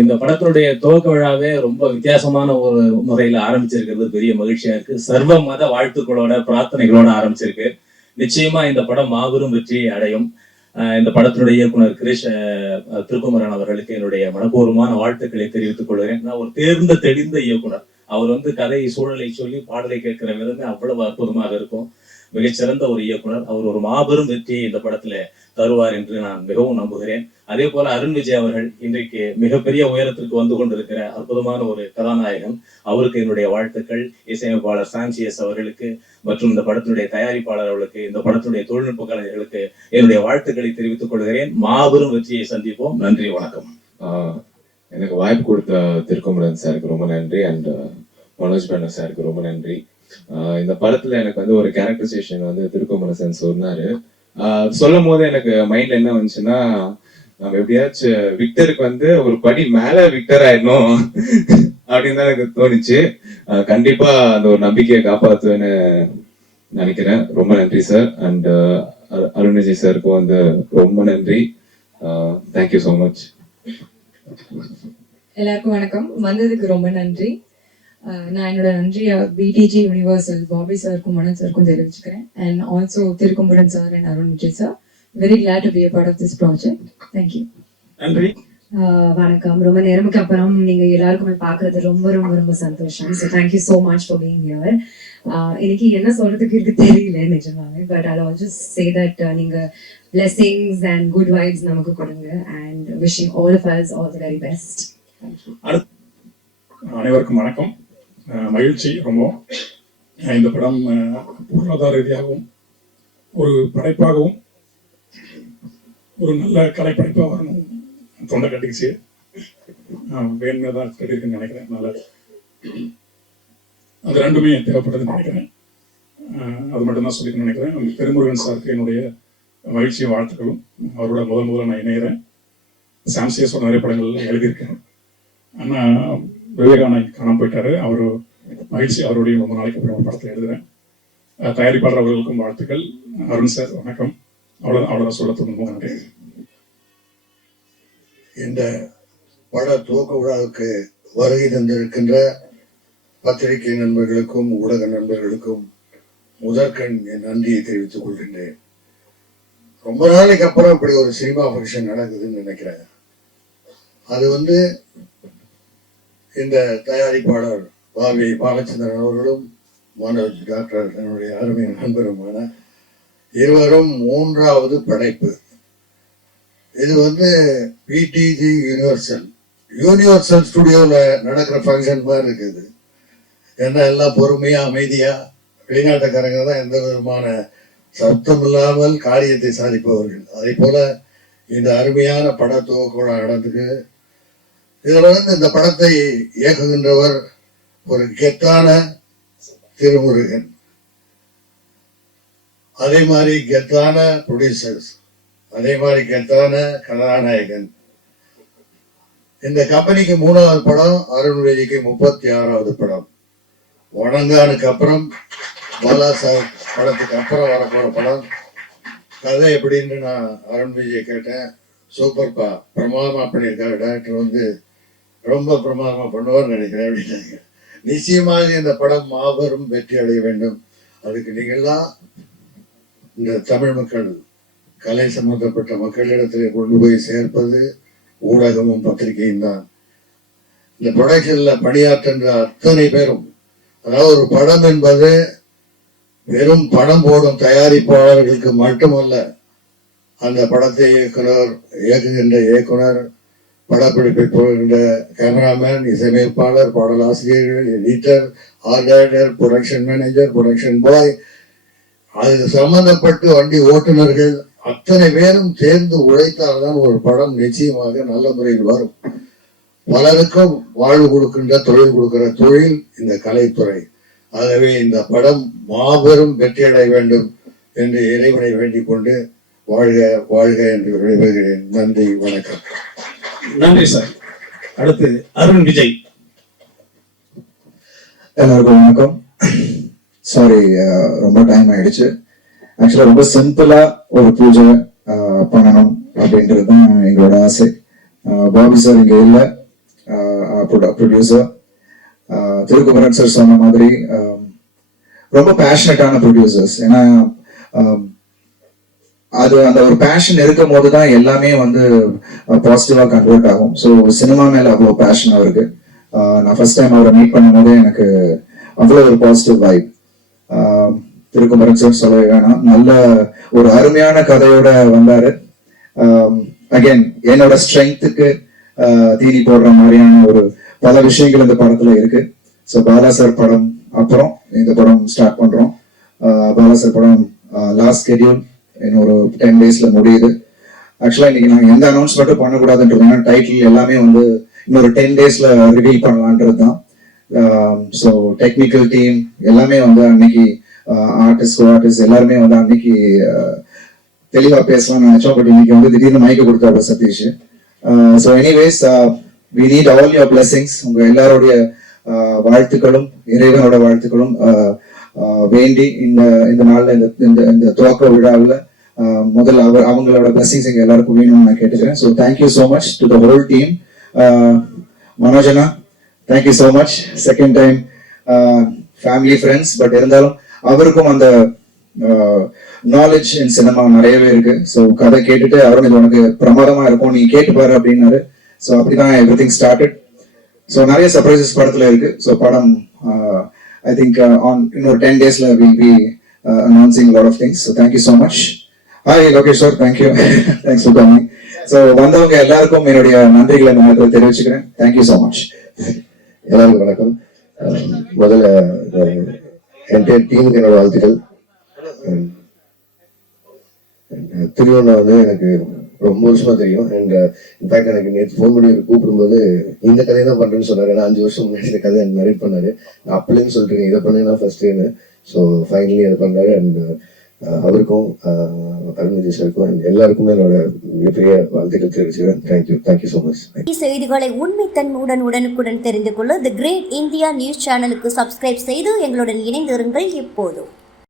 இந்த படத்தினுடைய துவக்க விழாவே ரொம்ப வித்தியாசமான ஒரு முறையில ஆரம்பிச்சிருக்கிறது பெரிய மகிழ்ச்சியா இருக்கு. சர்வ மத வாழ்த்துக்களோட பிரார்த்தனைகளோட ஆரம்பிச்சிருக்கு. நிச்சயமா இந்த படம் மாபெரும் வெற்றியை அடையும். இந்த படத்தினுடைய இயக்குனர் கிரீஷ் திருக்குமரன் அவர்களுக்கு என்னுடைய மனப்பூர்வமான வாழ்த்துக்களை தெரிவித்துக் கொள்கிறேன். நான் ஒரு தேர்ந்த தெளிந்த இயக்குனர். அவர் கதை சூழலை சொல்லி பாடலை கேட்கிற விதமே அவ்வளவு அற்புதமாக இருக்கும். மிகச்சிறந்த ஒரு இயக்குனர். அவர் ஒரு மாபெரும் வெற்றியை இந்த படத்துல தருவார் என்று நான் மிகவும் நம்புகிறேன். அதே போல அருண் விஜய் அவர்கள் இன்றைக்கு மிகப்பெரிய உயரத்திற்கு வந்து கொண்டிருக்கிற அற்புதமான ஒரு கதாநாயகன். அவருக்கு என்னுடைய வாழ்த்துக்கள். இசையமைப்பாளர் சாம்சிஎஸ் அவர்களுக்கு மற்றும் இந்த படத்தினுடைய தயாரிப்பாளர் அவர்களுக்கு, இந்த படத்தினுடைய தொழில்நுட்ப கலைஞர்களுக்கு என்னுடைய வாழ்த்துக்களை தெரிவித்துக் கொள்கிறேன். மாபெரும் வெற்றியை சந்திப்போம். நன்றி, வணக்கம். எனக்கு வாய்ப்பு கொடுத்த திருக்குமரன் சாருக்கு ரொம்ப நன்றி. அண்ட் மனோஜ் பண்ண சாருக்கு ரொம்ப நன்றி. இந்த படத்துல எனக்கு ஒரு கேரக்டரைசேஷன் திருக்குமரன் சொன்னாரு. சொல்லும் போது எனக்கு மைண்ட்ல என்ன வந்துச்சுன்னா, நம்ம எப்படியாச்சும் விக்டருக்கு ஒரு படி மேல விக்டர் ஆயிடணும் அப்படின்னு தான் எனக்கு தோணுச்சு. கண்டிப்பா அந்த ஒரு நம்பிக்கையை காப்பாத்துவேன்னு நினைக்கிறேன். ரொம்ப நன்றி சார். அண்ட் அருண் விஜய் சாருக்கும் ரொம்ப நன்றி. Thank you so much. எல்லாருக்கும் வணக்கம். வந்ததுக்கு ரொம்ப நன்றி. நான் என்னோட நன்றியை பிடிஜி யூனிவர்சல் பாபி சாருக்கும் மனோஜ் சாருக்கும் தெரிவிச்சுக்கிறேன். And also Thirukumaran sir and Arun Vijay sir. Very glad to be a part of this project. Thank you. நன்றி. வணக்கம். ரொம்ப நேரமுக்கு அப்புறம் நீங்க எல்லாருக்குமே பாக்குறது ரொம்ப ரொம்ப ரொம்ப சந்தோஷம். So thank you so much for being here. எனக்கு என்ன சொல்றதுக்கு இருக்கு தெரியல நிஜமாவே. But I all just say that நீங்க blessings and good vibes நமக்கு கொடுங்க. And wishing all of us all the very best. அனைவருக்கும் வணக்கம். மகிழ்ச்சி ரொம்ப. இந்த படம் பொருளாதார ரீதியாகவும் ஒரு படைப்பாகவும் ஒரு நல்ல கலைப்படைப்பாக வரணும். தொண்டை கட்டிச்சு வேணுமே தான் கட்டியிருக்குன்னு நினைக்கிறேன். நல்ல அது ரெண்டுமே தேவைப்பட்டதுன்னு நினைக்கிறேன். அது மட்டும்தான் சொல்லிக்கணும்னு நினைக்கிறேன். திருமுருகன் சாருக்கு என்னுடைய மகிழ்ச்சியும் வாழ்த்துக்களும். அவரோட முதல்ல நான் இணைகிறேன். சாம்சியஸோட நிறைய படங்கள்லாம் எழுதியிருக்கேன். ஆனால் விவேகானந்த் காணாமல் போயிட்டாரு. அவர் மகிழ்ச்சி. அவருடைய ரொம்ப நாளைக்கு அப்புறம் ஒரு படத்தில் எழுதுறேன். தயாரிப்பாளர் அவர்களுக்கும் வாழ்த்துக்கள். அருண் சார் வணக்கம். அவ்வளோதான் சொல்ல தோணும். நன்றி. இந்த பட துவக்க விழாவுக்கு வருகை தந்திருக்கின்ற பத்திரிகை நண்பர்களுக்கும் ஊடக நண்பர்களுக்கும் முதற்கண் என் நன்றியை தெரிவித்துக் கொள்கின்றேன். ரொம்ப நாளைக்கு அப்புறம் இப்படி ஒரு சினிமா ஃபங்க்ஷன் நடக்குதுன்னு நினைக்கிறேன். அது இந்த தயாரிப்பாளர் பாவி பாலச்சந்திரன் அவர்களும் மனோஜ் டாக்டர் என்னுடைய அருமை நண்பருமான இருவரும் மூன்றாவது படைப்பு. இது பிடிஜி யூனிவர்சல் ஸ்டுடியோவில் நடக்கிற ஃபங்க்ஷன் மாதிரி இருக்குது. ஏன்னா எல்லாம் பொறுமையா அமைதியா வெளிநாட்டுக்காரங்க தான் எந்த விதமான சத்தம் இல்லாமல் காரியத்தை சாதிப்பவர்கள். அதே போல இந்த அருமையான பட துவக்க விழா நடந்துக்கு. இதுல இந்த படத்தை இயக்குகின்றவர் ஒரு கெத்தான திருமுருகன், அதே மாதிரி கெத்தான ப்ரொடியூசர்ஸ், அதே மாதிரி கெத்தான கதாநாயகன். இந்த கம்பெனிக்கு 3வது படம், அருண் விஜய்க்கு 36வது படம். வணங்கானுக்கு அப்புறம் பாலா சாஹிப் படத்துக்கு அப்புறம் வரப்போற படம். கதை எப்படின்னு நான் அருண் விஜய் கேட்டேன். சூப்பர்ப்பா, பிரமாதமா பண்ணியிருக்காரு டைரக்டர், ரொம்ப பிரமாதமா பண்ணுவார்னு நினைக்கிறேன் அப்படின்னாங்க. நிச்சயமாக இந்த படம் மாபெரும் வெற்றி அடைய வேண்டும். அதுக்கு நீங்கள்லாம் இந்த தமிழ் மக்கள், கலை சம்பந்தப்பட்ட மக்களிடத்தில் கொண்டு போய் சேர்ப்பது ஊடகமும் பத்திரிகையும் தான். இந்த ப்ரொடக்ஷன்ல பணியாற்றுகின்ற அத்தனை பேரும், அதாவது ஒரு படம் என்பது வெறும் படம் போடும் தயாரிப்பாளர்களுக்கு மட்டுமல்ல. அந்த படத்தை இயக்குகின்ற இயக்குனர், படப்பிடிப்பை போகின்ற கேமராமேன், இசையமைப்பாளர், பாடலாசிரியர்கள், editor, art director, production manager, production boy, அது சம்பந்தப்பட்டு வண்டி ஓட்டுநர்கள், அத்தனை பேரும் சேர்ந்து உழைத்தால்தான் ஒரு படம் நிச்சயமாக நல்ல முறையில் வரும். பலருக்கும் வாழ்வு கொடுக்கின்ற, தொழில் கொடுக்கிற தொழில் இந்த கலைத்துறை. ஆகவே இந்த படம் மாபெரும் வெற்றியடைய வேண்டும் என்று இறைவனை வேண்டிக் கொண்டு வாழ்க வாழ்க என்று விடைபெறுகிறேன். நன்றி, வணக்கம். நன்றி சார். அடுத்து அருண் விஜய். எல்லாருக்கும் வணக்கம். சாரி, ரொம்ப டைம் ஆயிடுச்சு. ஆக்சுவலா ரொம்ப சிம்பிளா ஒரு பூஜை பண்ணணும் அப்படின்றது தான் எங்களோட ஆசை. பாபி சார் இங்க இல்லை, ப்ரொடியூசர். திருக்குமரன் சார் சொன்ன மாதிரி ரொம்ப பேஷனட்டான ப்ரொடியூசர்ஸ். ஏன்னா அது அந்த ஒரு பேஷன் இருக்கும் போது தான் எல்லாமே வந்து பாசிட்டிவா கன்வெர்ட் ஆகும். ஸோ சினிமா மேல அவ்வளோ பேஷன் அவருக்கு. நான் ஃபர்ஸ்ட் டைம் அவரை மீட் பண்ணும் போதே எனக்கு அவ்வளோ ஒரு பாசிட்டிவ் வைப். திருக்குமரன் சார் சொல்லவே வேணாம், நல்ல ஒரு அருமையான கதையோட வந்தாரு. அகைன் என்னோட ஸ்ட்ரென்த்துக்கு தீனி போடுற மாதிரியான ஒரு பல விஷயங்கள் இந்த படத்துல இருக்கு. ஸோ பாலா சார் படம் அப்புறம் இந்த படம் ஸ்டார்ட் பண்றோம். பாலா சார் படம் லாஸ்ட் ஸ்கெடியூல் இன்னொரு 10 daysல முடியுது. ஆக்சுவலா இன்னைக்கு நாங்கள் எந்த அனௌன்ஸ்மெண்ட்டும் பண்ணக்கூடாதுன்றது, ஏன்னா டைட்டில் எல்லாமே வந்து இன்னொரு 10 daysல ரிவீல் பண்ணலான்றது தான். ஸோ டெக்னிக்கல் டீம் எல்லாமே வந்து அன்னைக்கு ஆர்டிஸ்ட் எல்லாருமே வந்து அன்னைக்கு தெளிவா பேசலாம்னு நினைச்சோம். பட் இன்னைக்கு வந்து திடீர்னு மைக்க கொடுத்தாரு Sathish. So anyways we need all your blessings. உங்க எல்லாருடைய வாழ்த்துக்களும் இறைவனோட வாழ்த்துக்களும் வேண்டி இந்த நாள்ல இந்த துவக்க விழாவில் முதல்ல அவங்களோட பிளஸிங்ஸ் எங்க எல்லாருக்கும் வேணும்னு நான் கேட்டுக்கிறேன். So thank you so much to the whole team. மனோஜனா, thank you so much. Second time family friends, but இருந்தாலும் அவருக்கும் அந்த நாலேஜ் இன் சினிமா நிறையவே இருக்கு. ஸோ கதை கேட்டுட்டு அவரும் இது உனக்கு பிரமாதமா இருக்கும், நீ கேட்டுப்பாரு அப்படின்னாரு. ஸோ அப்படிதான் எவ்ரி திங் ஸ்டார்டட். ஸோ நிறைய சர்ப்ரைசஸ் படத்துல இருக்கு. ஸோ படம் I think இன்னொரு 10 daysல we'll be announcing a lot of things. So thank you so much. Hi Lokesh sir, thank you. Thanks for coming. So வந்தவங்க எல்லாருக்கும் என்னுடைய நன்றிகளை நான் தெரிவிச்சுக்கிறேன். Thank you so much. எல்லாருக்கும் வணக்கம். முதல்ல என்டையர் டீமுக்கு என்னோட வாழ்த்துக்கள். திருவண்ணா வந்து எனக்கு ரொம்ப வருஷமா தெரியும். அண்ட் இன்ஃபேக்ட் எனக்கு நேற்று ஃபோன் பண்ணி கூப்பிடும்போது இந்த கதையை தான் பண்றேன்னு சொன்னாரு. ஏன்னா 5 வருஷம் முன்னாடி இந்த கதை எனக்கு நரேட் பண்ணாரு. நான் அப்படின்னு சொல்லிட்டு இதை பண்ணேன்னா ஃபர்ஸ்ட்னு. ஸோ ஃபைனலி அதை பண்ணாரு. அண்ட் அவருக்கும் அருண் விஜய் சாருக்கும் அண்ட் எல்லாருக்குமே என்னோட மிகப்பெரிய வாழ்த்துக்கள் தெரிவிச்சுக்கிறேன். Thank you so much. செய்திகளை உண்மைத்தன்மையுடன் உடனுக்குடன் தெரிந்து கொள்ள தி கிரேட் இந்தியா நியூஸ் சேனலுக்கு சப்ஸ்கிரைப் செய்து எங்களுடன் இணைந்திருங்கள் எப்போதும்.